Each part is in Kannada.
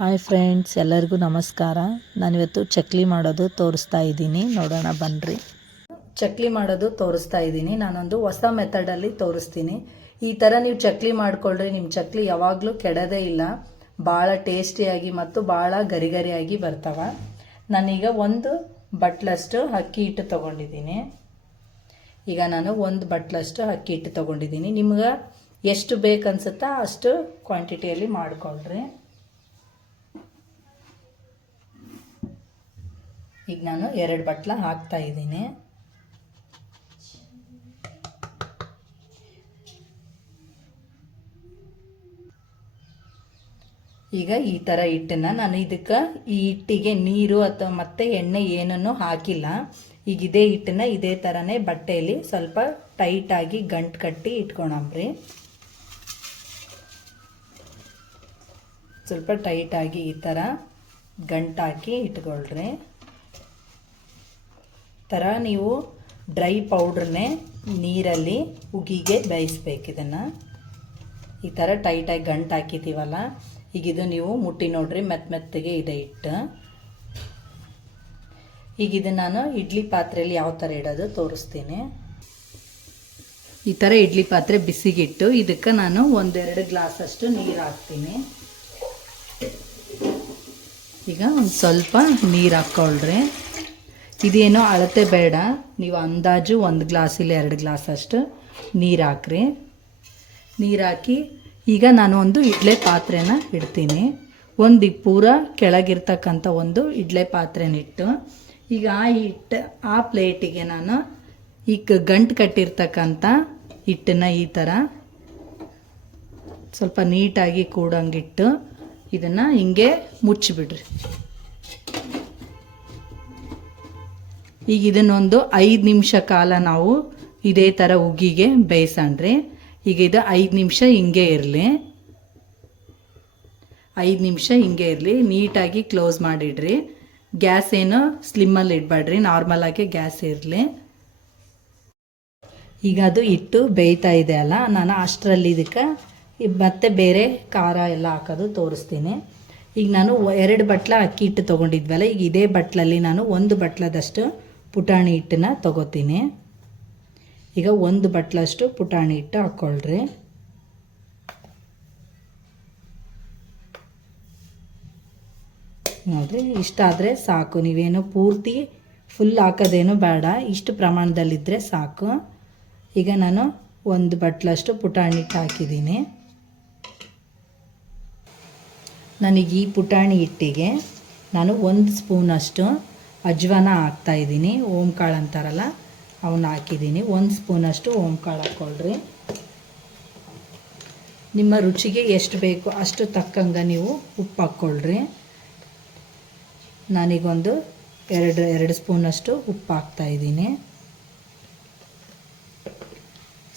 ಹಾಯ್ ಫ್ರೆಂಡ್ಸ್, ಎಲ್ಲರಿಗೂ ನಮಸ್ಕಾರ. ನಾನಿವತ್ತು ಚಕ್ಲಿ ಮಾಡೋದು ತೋರಿಸ್ತಾ ಇದ್ದೀನಿ, ನೋಡೋಣ ಬನ್ನಿರಿ. ಚಕ್ಲಿ ಮಾಡೋದು ತೋರಿಸ್ತಾ ಇದ್ದೀನಿ. ನಾನೊಂದು ಹೊಸ ಮೆಥಡಲ್ಲಿ ತೋರಿಸ್ತೀನಿ. ಈ ಥರ ನೀವು ಚಕ್ಲಿ ಮಾಡ್ಕೊಳ್ರಿ, ನಿಮ್ಮ ಚಕ್ಲಿ ಯಾವಾಗಲೂ ಕೆಡೋದೇ ಇಲ್ಲ. ಭಾಳ ಟೇಸ್ಟಿಯಾಗಿ ಮತ್ತು ಭಾಳ ಗರಿಗರಿಯಾಗಿ ಬರ್ತವೆ. ನಾನೀಗ ಒಂದು ಬಟ್ಲಷ್ಟು ಅಕ್ಕಿ ಹಿಟ್ಟು ತೊಗೊಂಡಿದ್ದೀನಿ. ಈಗ ನಾನು ಒಂದು ಬಟ್ಲಷ್ಟು ಅಕ್ಕಿ ಹಿಟ್ಟು ತೊಗೊಂಡಿದ್ದೀನಿ. ನಿಮ್ಗೆ ಎಷ್ಟು ಬೇಕನ್ಸುತ್ತಾ ಅಷ್ಟು ಕ್ವಾಂಟಿಟಿಯಲ್ಲಿ ಮಾಡ್ಕೊಳ್ರಿ. ಈಗ ನಾನು 2 ಬಟ್ಲ ಹಾಕ್ತಾ ಇದ್ದೀನಿ. ಈಗ ಈ ಥರ ಹಿಟ್ಟನ್ನು ನಾನು ಈ ಹಿಟ್ಟಿಗೆ ನೀರು ಅಥವಾ ಮತ್ತೆ ಎಣ್ಣೆ ಏನನ್ನು ಹಾಕಿಲ್ಲ. ಈಗ ಇದೇ ಹಿಟ್ಟನ್ನು ಇದೇ ಥರನೇ ಬಟ್ಟೆಯಲ್ಲಿ ಸ್ವಲ್ಪ ಟೈಟಾಗಿ ಗಂಟು ಕಟ್ಟಿ ಇಟ್ಕೊಳಮ್ರಿ. ಸ್ವಲ್ಪ ಟೈಟಾಗಿ ಈ ಥರ ಗಂಟಾಕಿ ಇಟ್ಕೊಳ್ರಿ. ಥರ ನೀವು ಡ್ರೈ ಪೌಡ್ರನ್ನೇ ನೀರಲ್ಲಿ ಉಗಿಗೆ ಬೇಯಿಸ್ಬೇಕು. ಇದನ್ನು ಈ ಥರ ಟೈಟಾಗಿ ಗಂಟು ಹಾಕಿದ್ದೀವಲ್ಲ, ಈಗ ಇದು ನೀವು ಮುಟ್ಟಿ ನೋಡ್ರಿ, ಮೆತ್ತಗೆ ಇದೆ ಹಿಟ್ಟು. ಈಗ ಇದನ್ನು ನಾನು ಇಡ್ಲಿ ಪಾತ್ರೆಯಲ್ಲಿ ಯಾವ ಥರ ಇಡೋದು ತೋರಿಸ್ತೀನಿ. ಈ ಥರ ಇಡ್ಲಿ ಪಾತ್ರೆ ಬಿಸಿಗಿಟ್ಟು ಇದಕ್ಕೆ ನಾನು 1-2 ಗ್ಲಾಸಷ್ಟು ನೀರು ಹಾಕ್ತೀನಿ. ಈಗ ಒಂದು ಸ್ವಲ್ಪ ನೀರು ಹಾಕ್ಕೊಳ್ರಿ. ಇದೇನೋ ಅಳತೆ ಬೇಡ, ನೀವು ಅಂದಾಜು 1 ಗ್ಲಾಸ್ ಇಲ್ಲ 2 ಗ್ಲಾಸ್ ಅಷ್ಟು ನೀರು ಹಾಕ್ರಿ. ನೀರು ಹಾಕಿ ಈಗ ನಾನು ಒಂದು ಇಡ್ಲೆ ಪಾತ್ರೆನ ಇಡ್ತೀನಿ. ಒಂದು ಪೂರ ಕೆಳಗಿರ್ತಕ್ಕಂಥ ಒಂದು ಇಡ್ಲೆ ಪಾತ್ರೆನಿಟ್ಟು ಈಗ ಆ ಪ್ಲೇಟಿಗೆ ನಾನು ಈಗ ಗಂಟು ಕಟ್ಟಿರ್ತಕ್ಕಂಥ ಹಿಟ್ಟನ್ನು ಈ ಥರ ಸ್ವಲ್ಪ ನೀಟಾಗಿ ಕೂಡಂಗಿಟ್ಟು ಇದನ್ನು ಹಿಂಗೆ ಮುಚ್ಚಿಬಿಡ್ರಿ. ಈಗ ಇದನ್ನೊಂದು 5 ನಿಮಿಷ ಕಾಲ ನಾವು ಇದೇ ಥರ ಉಗಿಗೆ ಬೇಯಿಸಣ್ರಿ. ಈಗ ಇದು 5 ನಿಮಿಷ ಹಿಂಗೆ ಇರಲಿ. 5 ನಿಮಿಷ ಹಿಂಗೆ ಇರಲಿ. ನೀಟಾಗಿ ಕ್ಲೋಸ್ ಮಾಡಿಡ್ರಿ. ಗ್ಯಾಸ್ ಏನು ಸ್ಲಿಮ್ಮಲ್ಲಿ ಇಡಬೇಡ್ರಿ, ನಾರ್ಮಲಾಗಿ ಗ್ಯಾಸ್ ಇರಲಿ. ಈಗ ಅದು ಹಿಟ್ಟು ಬೇಯ್ತಾ ಇದೆ ಅಲ್ಲ, ನಾನು ಅಷ್ಟರಲ್ಲಿ ಇದಕ್ಕೆ ಮತ್ತೆ ಬೇರೆ ಖಾರ ಎಲ್ಲ ಹಾಕೋದು ತೋರಿಸ್ತೀನಿ. ಈಗ ನಾನು 2 ಬಟ್ಲ ಅಕ್ಕಿ ಹಿಟ್ಟು ತೊಗೊಂಡಿದ್ವಲ್ಲ, ಈಗ ಇದೇ ಬಟ್ಲಲ್ಲಿ ನಾನು 1 ಬಟ್ಲದಷ್ಟು ಪುಟಾಣಿ ಹಿಟ್ಟನ್ನ ತೊಗೋತೀನಿ. ಈಗ 1 ಬಟ್ಲಷ್ಟು ಪುಟಾಣಿ ಹಿಟ್ಟು ಹಾಕ್ಕೊಳ್ರಿ. ನೋಡಿರಿ, ಇಷ್ಟಾದರೆ ಸಾಕು. ನೀವೇನು ಪೂರ್ತಿ ಫುಲ್ ಹಾಕೋದೇನು ಬೇಡ, ಇಷ್ಟು ಪ್ರಮಾಣದಲ್ಲಿದ್ದರೆ ಸಾಕು. ಈಗ ನಾನು 1 ಬಟ್ಲಷ್ಟು ಪುಟಾಣಿ ಹಿಟ್ಟು ಹಾಕಿದ್ದೀನಿ. ನನಗೆ ಈ ಪುಟಾಣಿ ಹಿಟ್ಟಿಗೆ ನಾನು 1 ಸ್ಪೂನಷ್ಟು ಅಜ್ವಾನ ಹಾಕ್ತಾಯಿದ್ದೀನಿ. ಓಂಕಾಳು ಅಂತಾರಲ್ಲ, ಅವನ್ನ ಹಾಕಿದ್ದೀನಿ. 1 ಸ್ಪೂನಷ್ಟು ಓಂಕಾಳು ಹಾಕ್ಕೊಳ್ರಿ. ನಿಮ್ಮ ರುಚಿಗೆ ಎಷ್ಟು ಬೇಕು ಅಷ್ಟು ತಕ್ಕಂಗೆ ನೀವು ಉಪ್ಪು ಹಾಕ್ಕೊಳ್ರಿ. ನಾನೀಗೊಂದು 2 ಸ್ಪೂನಷ್ಟು ಉಪ್ಪು ಹಾಕ್ತಾಯಿದ್ದೀನಿ.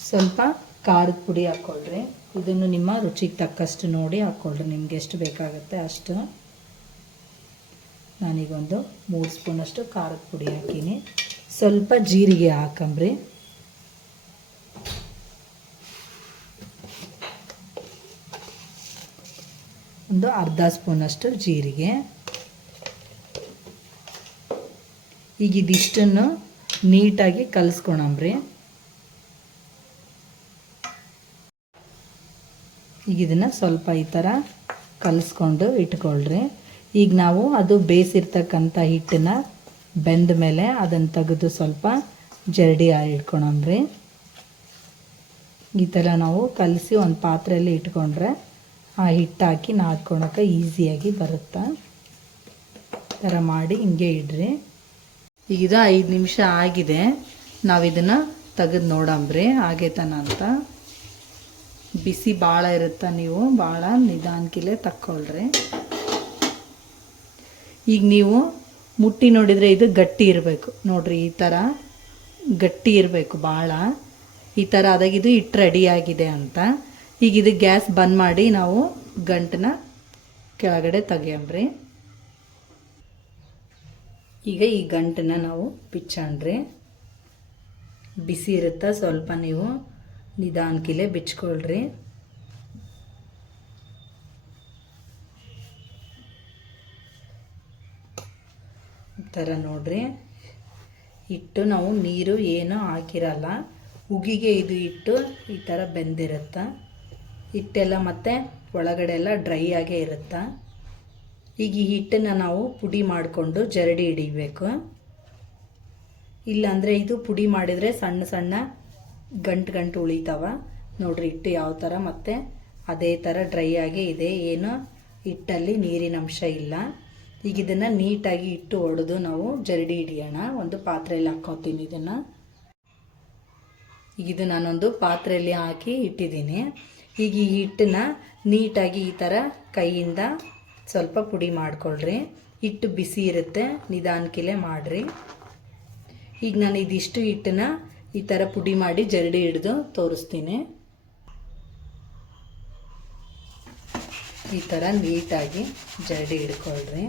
ಸ್ವಲ್ಪ ಖಾರದ ಪುಡಿ ಹಾಕ್ಕೊಳ್ರಿ. ಇದನ್ನು ನಿಮ್ಮ ರುಚಿಗೆ ತಕ್ಕಷ್ಟು ನೋಡಿ ಹಾಕ್ಕೊಳ್ರಿ, ನಿಮ್ಗೆ ಎಷ್ಟು ಬೇಕಾಗುತ್ತೆ ಅಷ್ಟು. ನಾನೀಗೊಂದು 3 ಸ್ಪೂನಷ್ಟು ಖಾರದ ಪುಡಿ ಹಾಕೀನಿ. ಸ್ವಲ್ಪ ಜೀರಿಗೆ ಹಾಕಂಬ್ರಿ. ಒಂದು ಅರ್ಧ ಸ್ಪೂನಷ್ಟು ಜೀರಿಗೆ. ಈಗ ಇದಿಷ್ಟನ್ನು ನೀಟಾಗಿ ಕಲಿಸ್ಕೊಳಂಬ್ರಿ. ಈಗ ಇದನ್ನು ಸ್ವಲ್ಪ ಈ ಥರ ಕಲಿಸ್ಕೊಂಡು ಇಟ್ಕೊಳ್ರಿ. ಈಗ ನಾವು ಅದು ಬೇಯಿಸಿರ್ತಕ್ಕಂಥ ಹಿಟ್ಟನ್ನ ಬೆಂದ ಮೇಲೆ ಅದನ್ನು ತೆಗೆದು ಸ್ವಲ್ಪ ಜರಡಿ ಇಟ್ಕೊಳಂಬ್ರಿ. ಈ ಥರ ನಾವು ಕಲಸಿ ಒಂದು ಪಾತ್ರೆಯಲ್ಲಿ ಇಟ್ಕೊಂಡ್ರೆ ಆ ಹಿಟ್ಟು ಹಾಕಿ ನಾದ್ಕೊಳಕ್ಕೆ ಈಸಿಯಾಗಿ ಬರುತ್ತೆ. ಈ ಥರ ಮಾಡಿ ಹಿಂಗೆ ಇಡ್ರಿ. ಈಗ ಇದು 5 ನಿಮಿಷ ಆಗಿದೆ. ನಾವು ಇದನ್ನು ತೆಗೆದು ನೋಡಂಬ್ರಿ ಆಗೈತನ ಅಂತ. ಬಿಸಿ ಭಾಳ ಇರುತ್ತೆ, ನೀವು ಭಾಳ ನಿಧಾನಕ್ಕಿಲೆ ತಕ್ಕೊಳ್ರಿ. ಈಗ ನೀವು ಮುಟ್ಟಿ ನೋಡಿದರೆ ಇದು ಗಟ್ಟಿ ಇರಬೇಕು ನೋಡ್ರಿ, ಈ ಥರ ಗಟ್ಟಿ ಇರಬೇಕು ಭಾಳ. ಈ ಥರ ಆದಾಗ ಇದು ಹಿಟ್ಟು ರೆಡಿಯಾಗಿದೆ ಅಂತ. ಈಗ ಇದು ಗ್ಯಾಸ್ ಬಂದ್ ಮಾಡಿ ನಾವು ಗಂಟನ್ನ ಕೆಳಗಡೆ ತೆಗಿಯಂಬ್ರಿ. ಈಗ ಈ ಗಂಟನ್ನ ನಾವು ಬಿಚ್ಚಣ್ರಿ. ಬಿಸಿ ಇರುತ್ತೆ, ಸ್ವಲ್ಪ ನೀವು ನಿಧಾನಕ್ಕಿಲೆ ಬಿಚ್ಕೊಳ್ರಿ. 5 ಈ ಥರ ನೋಡ್ರಿ, ಹಿಟ್ಟು ನಾವು ನೀರು ಏನೂ ಹಾಕಿರಲ್ಲ, ಉಗಿಗೆ ಇದು ಹಿಟ್ಟು ಈ ಥರ ಬೆಂದಿರುತ್ತೆ. ಹಿಟ್ಟೆಲ್ಲ ಮತ್ತು ಒಳಗಡೆ ಎಲ್ಲ ಡ್ರೈ ಆಗೇ ಇರುತ್ತೆ. ಈಗ ಈ ಹಿಟ್ಟನ್ನು ನಾವು ಪುಡಿ ಮಾಡಿಕೊಂಡು ಜರಡಿ ಹಿಡಿಬೇಕು. ಇಲ್ಲಾಂದರೆ ಇದು ಪುಡಿ ಮಾಡಿದರೆ ಸಣ್ಣ ಸಣ್ಣ ಗಂಟು ಉಳಿತಾವ. ನೋಡ್ರಿ ಹಿಟ್ಟು ಯಾವ ಥರ ಮತ್ತು ಅದೇ ಥರ ಡ್ರೈ ಆಗೇ ಇದೆ, ಏನು ಹಿಟ್ಟಲ್ಲಿ ನೀರಿನ ಅಂಶ ಇಲ್ಲ. ಈಗ ಇದನ್ನು ನೀಟಾಗಿ ಹಿಟ್ಟು ಹೊಡೆದು ನಾವು ಜರಡಿ ಹಿಡಿಯೋಣ. ಒಂದು ಪಾತ್ರೆಯಲ್ಲಿ ಹಾಕ್ಕೊತೀನಿ ಇದನ್ನು. ಈಗ ಇದು ನಾನೊಂದು ಪಾತ್ರೆಯಲ್ಲಿ ಹಾಕಿ ಇಟ್ಟಿದ್ದೀನಿ. ಈಗ ಈ ಹಿಟ್ಟನ್ನ ನೀಟಾಗಿ ಈ ಥರ ಕೈಯಿಂದ ಸ್ವಲ್ಪ ಪುಡಿ ಮಾಡಿಕೊಳ್ರಿ. ಹಿಟ್ಟು ಬಿಸಿ ಇರುತ್ತೆ, ನಿಧಾನಕ್ಕಿಲೆ ಮಾಡಿರಿ. ಈಗ ನಾನು ಇದಿಷ್ಟು ಹಿಟ್ಟನ್ನ ಈ ಥರ ಪುಡಿ ಮಾಡಿ ಜರಡಿ ಹಿಡಿದು ತೋರಿಸ್ತೀನಿ. ಈ ಥರ ನೀಟಾಗಿ ಜರಡಿ ಹಿಡ್ಕೊಳ್ರಿ.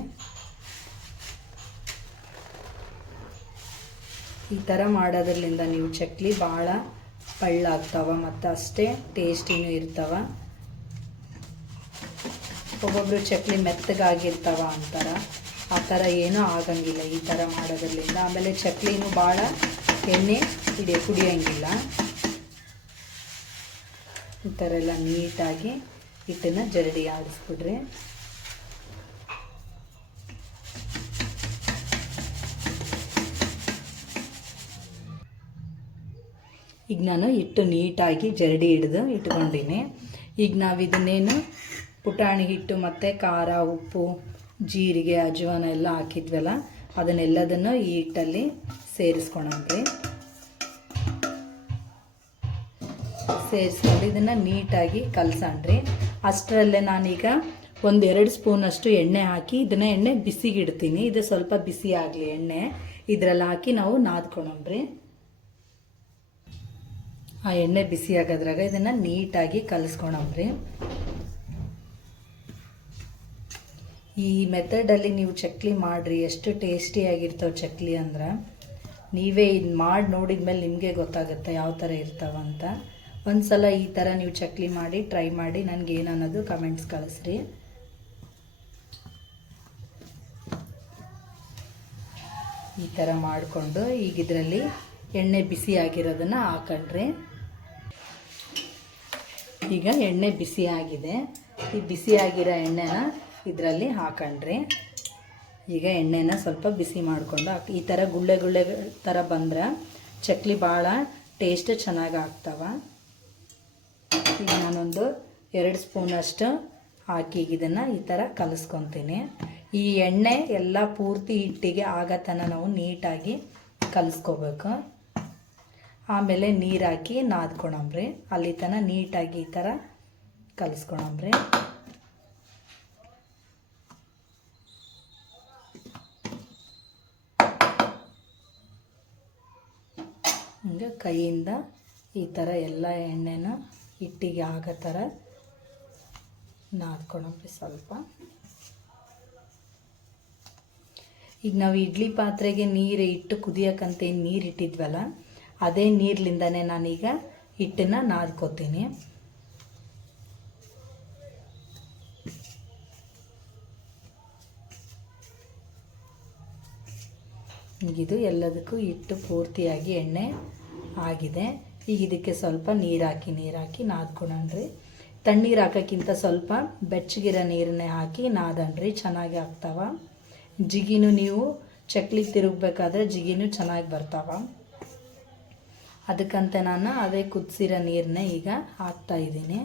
ಈ ಥರ ಮಾಡೋದ್ರಿಂದ ನೀವು ಚಕ್ಲಿ ಭಾಳ ಪಳ್ಳಾಗ್ತಾವ ಮತ್ತು ಅಷ್ಟೇ ಟೇಸ್ಟಿನೂ ಇರ್ತಾವ. ಒಬ್ಬೊಬ್ಬರು ಚಕ್ಲಿ ಮೆತ್ತಗಾಗಿರ್ತಾವ ಅಂತಾರ, ಆ ಥರ ಏನೂ ಆಗಂಗಿಲ್ಲ ಈ ಥರ ಮಾಡೋದ್ರಿಂದ. ಆಮೇಲೆ ಚಕ್ಲಿನೂ ಭಾಳ ಎಣ್ಣೆ ಕುಡಿಯೋಂಗಿಲ್ಲ. ಈ ಥರ ಎಲ್ಲ ನೀಟಾಗಿ ಹಿಟ್ಟನ್ನು ಜರಡಿ ಆಡಿಸ್ಬಿಡ್ರಿ. ಈಗ ನಾನು ಹಿಟ್ಟು ನೀಟಾಗಿ ಜರಡಿ ಹಿಡಿದು ಇಟ್ಕೊಂಡಿನಿ. ಈಗ ನಾವು ಇದನ್ನೇನು ಪುಟಾಣಿ ಹಿಟ್ಟು ಮತ್ತು ಖಾರ, ಉಪ್ಪು, ಜೀರಿಗೆ, ಅಜ್ವಾನ ಎಲ್ಲ ಹಾಕಿದ್ವಲ್ಲ, ಅದನ್ನೆಲ್ಲದನ್ನು ಈ ಹಿಟ್ಟಲ್ಲಿ ಸೇರಿಸ್ಕೊಳಂದ್ರಿ. ಸೇರಿಸ್ಕೊಂಡು ಇದನ್ನು ನೀಟಾಗಿ ಕಲಸಣ್ರಿ. ಅಷ್ಟರಲ್ಲೇ ನಾನೀಗ 1-2 ಸ್ಪೂನಷ್ಟು ಎಣ್ಣೆ ಹಾಕಿ ಇದನ್ನು ಎಣ್ಣೆ ಬಿಸಿಗಿಡ್ತೀನಿ. ಇದು ಸ್ವಲ್ಪ ಬಿಸಿ ಆಗಲಿ ಎಣ್ಣೆ, ಇದರಲ್ಲಿ ಹಾಕಿ ನಾವು ನಾದ್ಕೊಳಂಬ್ರಿ. ಆ ಎಣ್ಣೆ ಬಿಸಿ ಆಗೋದ್ರಾಗ ಇದನ್ನು ನೀಟಾಗಿ ಕಲಿಸ್ಕೊಳಂಬ್ರಿ. ಈ ಮೆಥಡಲ್ಲಿ ನೀವು ಚಕ್ಲಿ ಮಾಡಿರಿ, ಎಷ್ಟು ಟೇಸ್ಟಿಯಾಗಿರ್ತಾವೆ ಚಕ್ಲಿ ಅಂದ್ರೆ. ನೀವೇ ಇದು ಮಾಡಿ ನೋಡಿದ್ಮೇಲೆ ನಿಮಗೆ ಗೊತ್ತಾಗುತ್ತೆ ಯಾವ ಥರ ಇರ್ತಾವಂತ. ಒಂದು ಸಲ ಈ ಥರ ನೀವು ಚಕ್ಲಿ ಮಾಡಿ ಟ್ರೈ ಮಾಡಿ ನನಗೆ ಏನನ್ನೋದು ಕಮೆಂಟ್ಸ್ ಕಳಿಸ್ರಿ. ಈ ಥರ ಮಾಡಿಕೊಂಡು ಈಗ ಇದರಲ್ಲಿ ಎಣ್ಣೆ ಬಿಸಿ ಆಗಿರೋದನ್ನು ಹಾಕೊಂಡ್ರಿ. ಈಗ ಎಣ್ಣೆ ಬಿಸಿ ಆಗಿದೆ. ಈ ಬಿಸಿಯಾಗಿರೋ ಎಣ್ಣೆನ ಇದರಲ್ಲಿ ಹಾಕೊಂಡ್ರಿ. ಈಗ ಎಣ್ಣೆನ ಸ್ವಲ್ಪ ಬಿಸಿ ಮಾಡಿಕೊಂಡು ಈ ಥರ ಗುಳ್ಳೆ ಥರ ಬಂದ್ರೆ ಚಕ್ಲಿ ಭಾಳ ಟೇಸ್ಟ್ ಚೆನ್ನಾಗಿ ಆಗ್ತಾವ. ಈಗ ನಾನೊಂದು 2 ಸ್ಪೂನಷ್ಟು ಹಾಕಿ ಇದನ್ನು ಈ ಥರ ಕಲಿಸ್ಕೊತೀನಿ. ಈ ಎಣ್ಣೆ ಎಲ್ಲ ಪೂರ್ತಿ ಹಿಟ್ಟಿಗೆ ಆಗತನ ನಾವು ನೀಟಾಗಿ ಕಲಿಸ್ಕೋಬೇಕು. ಆಮೇಲೆ ನೀರು ಹಾಕಿ ನಾದ್ಕೊಳಂಬ್ರಿ. ಅಲ್ಲಿ ತನಕ ನೀಟಾಗಿ ಈ ಥರ ಕಲಿಸ್ಕೊಳಂಬ್ರಿ. ಹಿಂಗೆ ಕೈಯಿಂದ ಈ ಥರ ಎಲ್ಲ ಎಣ್ಣೆನ ಹಿಟ್ಟಿಗೆ ಆಗೋ ಥರ ನಾದ್ಕೊಳಂಬ್ರಿ ಸ್ವಲ್ಪ. ಈಗ ನಾವು ಇಡ್ಲಿ ಪಾತ್ರೆಗೆ ನೀರು ಇಟ್ಟು ಕುದಿಯೋಕ್ಕಂತ ಏನು ನೀರು ಇಟ್ಟಿದ್ವಲ್ಲ, ಅದೇ ನೀರ್ಲಿಂದನೇ ನಾನೀಗ ಹಿಟ್ಟನ್ನು ನಾದ್ಕೋತೀನಿ. ಈಗಿದು ಎಲ್ಲದಕ್ಕೂ ಹಿಟ್ಟು ಪೂರ್ತಿಯಾಗಿ ಎಣ್ಣೆ ಆಗಿದೆ. ಈಗ ಇದಕ್ಕೆ ಸ್ವಲ್ಪ ನೀರು ಹಾಕಿ ನಾದ್ಕೊಳಣ್ರಿ. ತಣ್ಣೀರು ಹಾಕೋಕ್ಕಿಂತ ಸ್ವಲ್ಪ ಬೆಚ್ಚಗಿರೋ ನೀರನ್ನೇ ಹಾಕಿ ನಾದಣ್ರಿ, ಚೆನ್ನಾಗಿ ಆಗ್ತಾವ. ಜಿಗಿನೂ ನೀವು ಚಕ್ಲಿಗೆ ತಿರುಗಬೇಕಾದ್ರೆ ಜಿಗಿನೂ ಚೆನ್ನಾಗಿ ಬರ್ತಾವ. ಅದಕ್ಕಂತ ನಾನು ಅದೇ ಕುದಿಸಿರೋ ನೀರನ್ನೇ ಈಗ ಹಾಕ್ತಾಯಿದ್ದೀನಿ.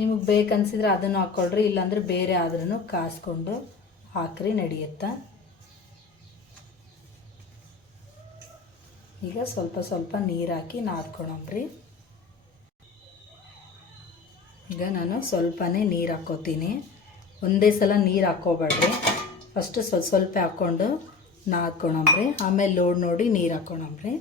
ನಿಮಗೆ ಬೇಕನ್ಸಿದ್ರೆ ಅದನ್ನು ಹಾಕ್ಕೊಳ್ರಿ, ಇಲ್ಲಾಂದರೆ ಬೇರೆ ಆದ್ರೂ ಕಾಸ್ಕೊಂಡು ಹಾಕ್ರಿ, ನಡೆಯುತ್ತಾ. ಈಗ ಸ್ವಲ್ಪ ಸ್ವಲ್ಪ ನೀರು ಹಾಕಿ ನಾದ್ಕೊಳಂಬ್ರಿ. ಈಗ ನಾನು ಸ್ವಲ್ಪನೇ ನೀರು ಹಾಕ್ಕೋತೀನಿ. ಒಂದೇ ಸಲ ನೀರು ಹಾಕ್ಕೋಬೇಡ್ರಿ. ಫಸ್ಟು ಸ್ವಲ್ಪ ಹಾಕ್ಕೊಂಡು ನಾದ್ಕೊಳಂಬ್ರಿ. ಆಮೇಲೆ ಲೋಡ್ ನೋಡಿ ನೀರು ಹಾಕ್ಕೊಳಂಬ್ರಿ.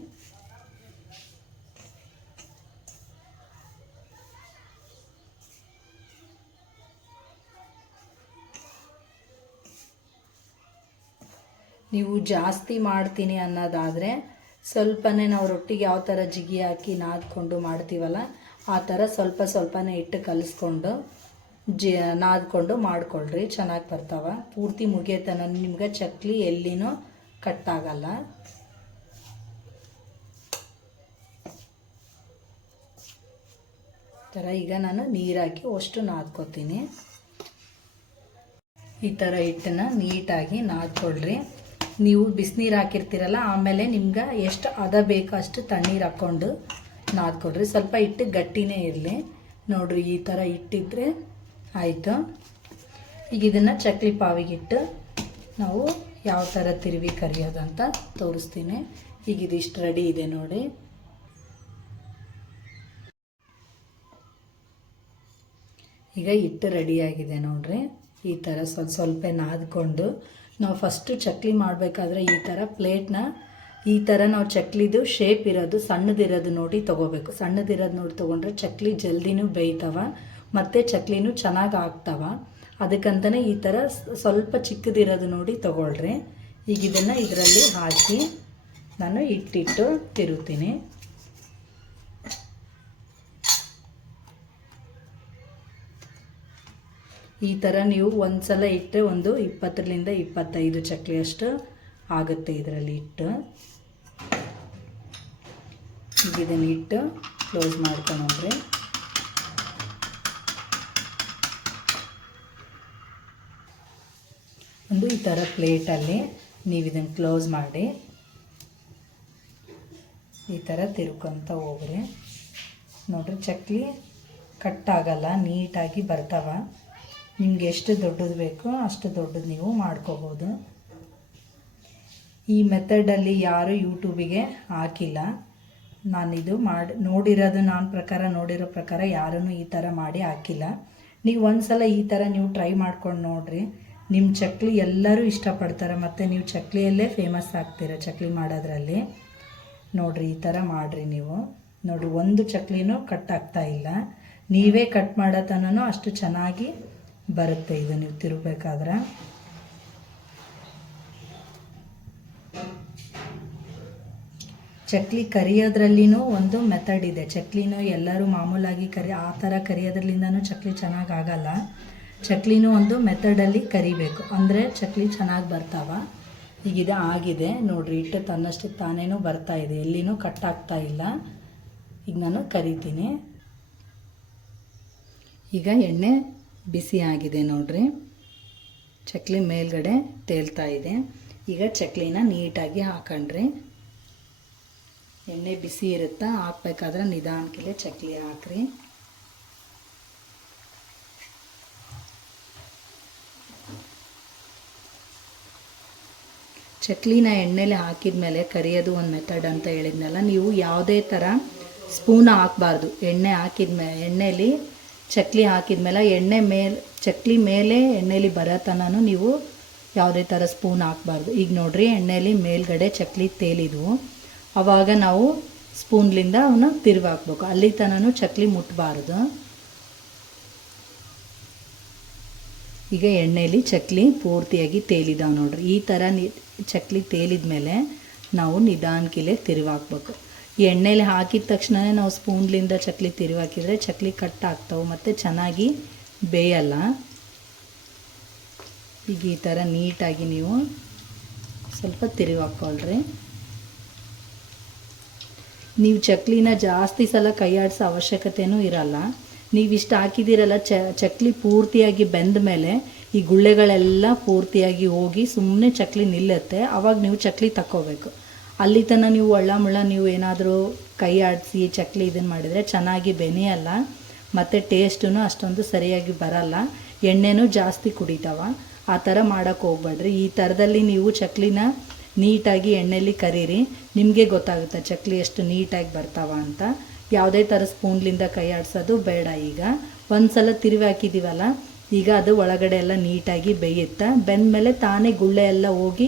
ನೀವು ಜಾಸ್ತಿ ಮಾಡ್ತೀನಿ ಅನ್ನೋದಾದರೆ ಸ್ವಲ್ಪನೇ ನಾವು ರೊಟ್ಟಿಗೆ ಯಾವ ಥರ ಜಿಗಿ ಹಾಕಿ ನಾದ್ಕೊಂಡು ಮಾಡ್ತೀವಲ್ಲ, ಆ ಥರ ಸ್ವಲ್ಪ ಸ್ವಲ್ಪನೇ ಇಟ್ಟು ಕಲಿಸ್ಕೊಂಡು ನಾದ್ಕೊಂಡು ಮಾಡ್ಕೊಳ್ರಿ, ಚೆನ್ನಾಗಿ ಬರ್ತಾವ. ಪೂರ್ತಿ ಮುಗಿಯತನ ನಿಮ್ಗೆ ಚಕ್ಲಿ ಎಲ್ಲಿನೂ ಕಟ್ಟಾಗಲ್ಲ. ಥರ ಈಗ ನಾನು ನೀರು ಹಾಕಿ ಅಷ್ಟು ನಾದ್ಕೊತೀನಿ. ಈ ಥರ ಹಿಟ್ಟನ್ನು ನೀಟಾಗಿ ನಾದ್ಕೊಳ್ರಿ. ನೀವು ಬಿಸಿನೀರು ಹಾಕಿರ್ತೀರಲ್ಲ, ಆಮೇಲೆ ನಿಮ್ಗೆ ಎಷ್ಟು ಹದ ಬೇಕೋ ಅಷ್ಟು ತಣ್ಣೀರು ಹಾಕ್ಕೊಂಡು ನಾದ್ಕೊಳ್ರಿ. ಸ್ವಲ್ಪ ಹಿಟ್ಟು ಗಟ್ಟಿನೇ ಇರಲಿ. ನೋಡಿರಿ, ಈ ಥರ ಇಟ್ಟಿದ್ರೆ ಆಯಿತು. ಈಗ ಇದನ್ನು ಚಕ್ಲಿ ಪಾವಿಗಿಟ್ಟು ನಾವು ಯಾವ ಥರ ತಿರುವಿ ಕರಿಯೋದಂತ ತೋರಿಸ್ತೀನಿ. ಈಗ ಇದಿಷ್ಟು ರೆಡಿ ಇದೆ ನೋಡಿ. ಈಗ ಹಿಟ್ಟು ರೆಡಿಯಾಗಿದೆ ನೋಡ್ರಿ. ಈ ಥರ ಸ್ವಲ್ಪ ನಾದ್ಕೊಂಡು ನಾವು ಫಸ್ಟು ಚಕ್ಲಿ ಮಾಡಬೇಕಾದ್ರೆ ಈ ಥರ ಪ್ಲೇಟ್ನ ಈ ಥರ ನಾವು ಚಕ್ಲಿದು ಶೇಪ್ ಇರೋದು ಸಣ್ಣದಿರೋದು ನೋಡಿ ತೊಗೋಬೇಕು. ಸಣ್ಣದಿರೋದು ನೋಡಿ ತೊಗೊಂಡ್ರೆ ಚಕ್ಲಿ ಜಲ್ದಿನೂ ಬೇಯ್ತವ ಮತ್ತು ಚಕ್ಲಿನೂ ಚೆನ್ನಾಗಿ ಆಗ್ತವ. ಅದಕ್ಕಂತಲೇ ಈ ಥರ ಸ್ವಲ್ಪ ಚಿಕ್ಕದಿರೋದು ನೋಡಿ ತೊಗೊಳ್ರಿ. ಈಗ ಇದನ್ನು ಇದರಲ್ಲಿ ಹಾಕಿ ನಾನು ಇಟ್ಟಿಟ್ಟು ತಿರುಗ್ತೀನಿ. ಈ ಥರ ನೀವು ಒಂದು ಸಲ ಇಟ್ಟರೆ ಒಂದು 20ರಿಂದ 25 ಚಕ್ಲಿ ಅಷ್ಟು ಆಗುತ್ತೆ ಇದರಲ್ಲಿ ಇಟ್ಟು. ಈಗ ಇದನ್ನು ಇಟ್ಟು ಕ್ಲೋಸ್ ಮಾಡ್ಕೊಂಡ್ರಿ. ಒಂದು ಈ ಥರ ಪ್ಲೇಟಲ್ಲಿ ನೀವು ಇದನ್ನು ಕ್ಲೋಸ್ ಮಾಡಿ ಈ ಥರ ತಿರ್ಕೊಂತ ಹೋಗ್ರಿ. ನೋಡ್ರಿ, ಚಕ್ಲಿ ಕಟ್ಟಾಗಲ್ಲ, ನೀಟಾಗಿ ಬರ್ತಾವ. ನಿಮ್ಗೆ ಎಷ್ಟು ದೊಡ್ಡದು ಬೇಕೋ ಅಷ್ಟು ದೊಡ್ಡದು ನೀವು ಮಾಡ್ಕೋಬೋದು. ಈ ಮೆಥಡಲ್ಲಿ ಯಾರು ಯೂಟ್ಯೂಬಿಗೆ ಹಾಕಿಲ್ಲ. ನಾನಿದು ನೋಡಿರೋದು, ನೋಡಿರೋ ಪ್ರಕಾರ ಯಾರೂ ಈ ಥರ ಮಾಡಿ ಹಾಕಿಲ್ಲ. ನೀವು ಒಂದು ಸಲ ಈ ಥರ ನೀವು ಟ್ರೈ ಮಾಡ್ಕೊಂಡು ನೋಡಿರಿ. ನಿಮ್ಮ ಚಕ್ಲಿ ಎಲ್ಲರೂ ಇಷ್ಟಪಡ್ತಾರೆ ಮತ್ತು ನೀವು ಚಕ್ಲಿಯಲ್ಲೇ ಫೇಮಸ್ ಆಗ್ತೀರ ಚಕ್ಲಿ ಮಾಡೋದ್ರಲ್ಲಿ. ನೋಡಿರಿ, ಈ ಥರ ಮಾಡಿರಿ ನೀವು. ನೋಡಿ, ಒಂದು ಚಕ್ಲಿನೂ ಕಟ್ ಆಗ್ತಾ ಇಲ್ಲ. ನೀವೇ ಕಟ್ ಮಾಡೋ ತನೂ ಅಷ್ಟು ಚೆನ್ನಾಗಿ ಬರುತ್ತೆ ಇದು ನೀವು ತಿರುಗಬೇಕಾದ್ರೆ. ಚಕ್ಲಿ ಕರಿಯೋದ್ರಲ್ಲಿನೂ ಒಂದು ಮೆಥಡ್ ಇದೆ. ಚಕ್ಲಿನೂ ಎಲ್ಲರೂ ಮಾಮೂಲಾಗಿ ಆ ಥರ ಕರಿಯೋದ್ರಲ್ಲಿಂದನೂ ಚಕ್ಲಿ ಚೆನ್ನಾಗಿ ಆಗಲ್ಲ. ಚಕ್ಲಿನೂ ಒಂದು ಮೆಥಡಲ್ಲಿ ಕರಿಬೇಕು, ಅಂದರೆ ಚಕ್ಲಿ ಚೆನ್ನಾಗಿ ಬರ್ತಾವ. ಈಗ ಇದು ಆಗಿದೆ ನೋಡಿರಿ, ಹಿಟ್ಟು ತನ್ನಷ್ಟು ತಾನೇನೂ ಬರ್ತಾ ಇದೆ, ಎಲ್ಲಿನೂ ಕಟ್ಟಾಗ್ತಾ ಇಲ್ಲ. ಈಗ ನಾನು ಕರಿತೀನಿ. ಈಗ ಎಣ್ಣೆ ಬಿಸಿ ಆಗಿದೆ ನೋಡ್ರಿ, ಚಕ್ಲಿ ಮೇಲ್ಗಡೆ ತೇಲ್ತಾ ಇದೆ. ಈಗ ಚಕ್ಲಿನ ನೀಟಾಗಿ ಹಾಕೊಂಡ್ರಿ. ಎಣ್ಣೆ ಬಿಸಿ ಇರುತ್ತಾ, ಹಾಕ್ಬೇಕಾದ್ರೆ ನಿಧಾನಕ್ಕೆ ಚಕ್ಲಿ ಹಾಕ್ರಿ. ಚಕ್ಲಿನ ಎಣ್ಣೆಲೆ ಹಾಕಿದ ಮೇಲೆ ಕರಿಯೋದು ಒಂದು ಮೆಥಡ್ ಅಂತ ಹೇಳಿದ್ನಲ್ಲ. ನೀವು ಯಾವುದೇ ಥರ ಸ್ಪೂನ್ ಹಾಕಬಾರ್ದು. ಎಣ್ಣೆ ಎಣ್ಣೆಲಿ ಚಕ್ಲಿ ಹಾಕಿದ್ಮೇಲೆ ಚಕ್ಲಿ ಮೇಲೆ ಎಣ್ಣೆಲಿ ಬರೋ ತನೂ ನೀವು ಯಾವುದೇ ಥರ ಸ್ಪೂನ್ ಹಾಕಬಾರ್ದು. ಈಗ ನೋಡ್ರಿ, ಎಣ್ಣೆಲಿ ಮೇಲ್ಗಡೆ ಚಕ್ಲಿ ತೇಲಿದ್ವು, ಆವಾಗ ನಾವು ಸ್ಪೂನ್ಲಿಂದ ಅವನ್ನ ತಿರುವಾಕ್ಬೇಕು. ಅಲ್ಲಿ ತನೂ ಚಕ್ಲಿ ಮುಟ್ಟಬಾರ್ದು. ಈಗ ಎಣ್ಣೆಲಿ ಚಕ್ಲಿ ಪೂರ್ತಿಯಾಗಿ ತೇಲಿದಾವೆ ನೋಡ್ರಿ. ಈ ಥರ ಚಕ್ಲಿ ತೇಲಿದ ಮೇಲೆ ನಾವು ನಿಧಾನಕ್ಕಿಲೆ ತಿರುವಾಕ್ಬೇಕು. ಈ ಎಣ್ಣೆಲಿ ಹಾಕಿದ ತಕ್ಷಣವೇ ನಾವು ಸ್ಪೂನ್ಲಿಂದ ಚಕ್ಲಿ ತಿರುವಾಕಿದರೆ ಚಕ್ಲಿ ಕಟ್ ಆಗ್ತಾವೆ ಮತ್ತು ಚೆನ್ನಾಗಿ ಬೇಯಲ್ಲ. ಈಗ ಈ ಥರ ನೀಟಾಗಿ ನೀವು ಸ್ವಲ್ಪ ತಿರುವಾಕ್ಕೊಳ್ರಿ. ನೀವು ಚಕ್ಲಿನ ಜಾಸ್ತಿ ಸಲ ಕೈಯಾಡಿಸೋ ಅವಶ್ಯಕತೆಯೂ ಇರಲ್ಲ. ನೀವಿಷ್ಟು ಹಾಕಿದ್ದೀರಲ್ಲ, ಚಕ್ಲಿ ಪೂರ್ತಿಯಾಗಿ ಬೆಂದ ಮೇಲೆ ಈ ಗುಳ್ಳೆಗಳೆಲ್ಲ ಪೂರ್ತಿಯಾಗಿ ಹೋಗಿ ಸುಮ್ಮನೆ ಚಕ್ಲಿ ನಿಲ್ಲುತ್ತೆ. ಆವಾಗ ನೀವು ಚಕ್ಲಿ ತಕ್ಕೋಬೇಕು. ಅಲ್ಲಿ ತನಕ ನೀವು ಒಳ್ಳ ನೀವು ಏನಾದರೂ ಕೈ ಆಡಿಸಿ ಚಕ್ಲಿ ಇದನ್ನು ಮಾಡಿದರೆ ಚೆನ್ನಾಗಿ ಬೆನೆಯಲ್ಲ ಮತ್ತು ಟೇಸ್ಟೂ ಅಷ್ಟೊಂದು ಸರಿಯಾಗಿ ಬರಲ್ಲ. ಎಣ್ಣೆನೂ ಜಾಸ್ತಿ ಕುಡಿತಾವ. ಆ ಥರ ಮಾಡೋಕ್ಕೆ ಹೋಗ್ಬೇಡ್ರಿ. ಈ ಥರದಲ್ಲಿ ನೀವು ಚಕ್ಲಿನ ನೀಟಾಗಿ ಎಣ್ಣೆಲಿ ಕರೀರಿ, ನಿಮಗೆ ಗೊತ್ತಾಗುತ್ತೆ ಚಕ್ಲಿ ಎಷ್ಟು ನೀಟಾಗಿ ಬರ್ತಾವ ಅಂತ. ಯಾವುದೇ ಥರ ಸ್ಪೂನ್ಲಿಂದ ಕೈ ಆಡಿಸೋದು ಬೇಡ. ಈಗ ಒಂದು ಸಲ ತಿರುವಿ ಹಾಕಿದ್ದೀವಲ್ಲ, ಈಗ ಅದು ಒಳಗಡೆ ಎಲ್ಲ ನೀಟಾಗಿ ಬೇಯುತ್ತಾ. ಬೆಂದ ಮೇಲೆ ತಾನೇ ಗುಳ್ಳೆ ಎಲ್ಲ ಹೋಗಿ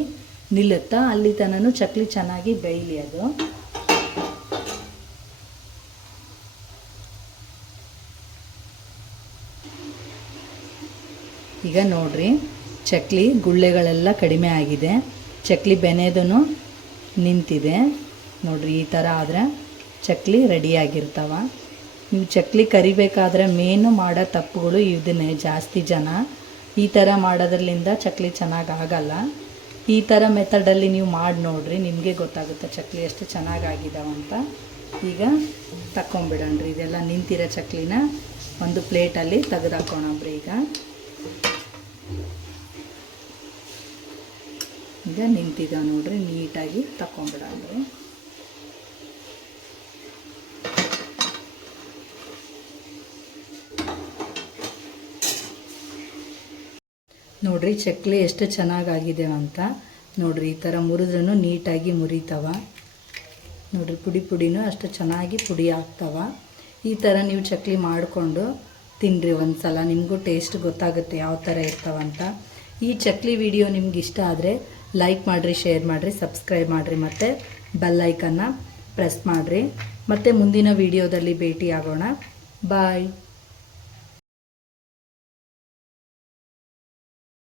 ನಿಲ್ಲುತ್ತಾ. ಅಲ್ಲಿ ತನೂ ಚಕ್ಲಿ ಚೆನ್ನಾಗಿ ಬೇಯಲಿ ಅದು. ಈಗ ನೋಡ್ರಿ, ಚಕ್ಲಿ ಗುಳ್ಳೆಗಳೆಲ್ಲ ಕಡಿಮೆ ಆಗಿದೆ, ಚಕ್ಲಿ ಬೆನೆದೂ ನಿಂತಿದೆ ನೋಡ್ರಿ. ಈ ಥರ ಆದರೆ ಚಕ್ಲಿ ರೆಡಿಯಾಗಿರ್ತಾವ. ನೀವು ಚಕ್ಲಿ ಕರಿಬೇಕಾದ್ರೆ ಮೇನು ಮಾಡೋ ತಪ್ಪುಗಳು ಇದನ್ನೇ. ಜಾಸ್ತಿ ಜನ ಈ ಥರ ಮಾಡೋದ್ರಲ್ಲಿಂದ ಚಕ್ಲಿ ಚೆನ್ನಾಗಿ ಆಗಲ್ಲ. ಈ ಥರ ಮೆಥಡಲ್ಲಿ ನೀವು ಮಾಡಿ ನೋಡಿರಿ, ನಿಮಗೆ ಗೊತ್ತಾಗುತ್ತೆ ಚಕ್ಲಿ ಎಷ್ಟು ಚೆನ್ನಾಗಾಗಿದ್ದಾವಂತ. ಈಗ ತಕ್ಕೊಂಬಿಡಣ್ರಿ, ಇದೆಲ್ಲ ನಿಂತಿರೋ ಚಕ್ಲಿನ ಒಂದು ಪ್ಲೇಟಲ್ಲಿ ತೆಗೆದಾಕೋಣಬ್ರಿ. ಈಗ ನಿಂತಿದ್ದಾವೆ ನೋಡ್ರಿ, ನೀಟಾಗಿ ತಕ್ಕೊಂಬಿಡಣ್ರಿ. ನೋಡ್ರಿ ಚಕ್ಲಿ ಎಷ್ಟು ಚೆನ್ನಾಗಾಗಿದೆ ಅಂತ. ನೋಡ್ರಿ ಈ ಥರ ಮುರಿದ್ರೂ ನೀಟಾಗಿ ಮುರಿತವ. ನೋಡ್ರಿ ಪುಡಿ ಪುಡಿನೂ ಅಷ್ಟು ಚೆನ್ನಾಗಿ ಪುಡಿ ಆಗ್ತವ. ಈ ಥರ ನೀವು ಚಕ್ಲಿ ಮಾಡಿಕೊಂಡು ತಿನ್ನಿರಿ ಒಂದು ಸಲ, ನಿಮಗೂ ಟೇಸ್ಟ್ ಗೊತ್ತಾಗುತ್ತೆ ಯಾವ ಥರ ಇರ್ತಾವಂತ. ಈ ಚಕ್ಲಿ ವಿಡಿಯೋ ನಿಮ್ಗೆ ಇಷ್ಟ ಆದರೆ ಲೈಕ್ ಮಾಡಿರಿ, ಶೇರ್ ಮಾಡಿರಿ, ಸಬ್ಸ್ಕ್ರೈಬ್ ಮಾಡಿರಿ, ಮತ್ತು ಬೆಲ್ ಐಕನ್ನ ಪ್ರೆಸ್ ಮಾಡಿರಿ. ಮತ್ತು ಮುಂದಿನ ವಿಡಿಯೋದಲ್ಲಿ ಭೇಟಿ ಆಗೋಣ. ಬಾಯ್.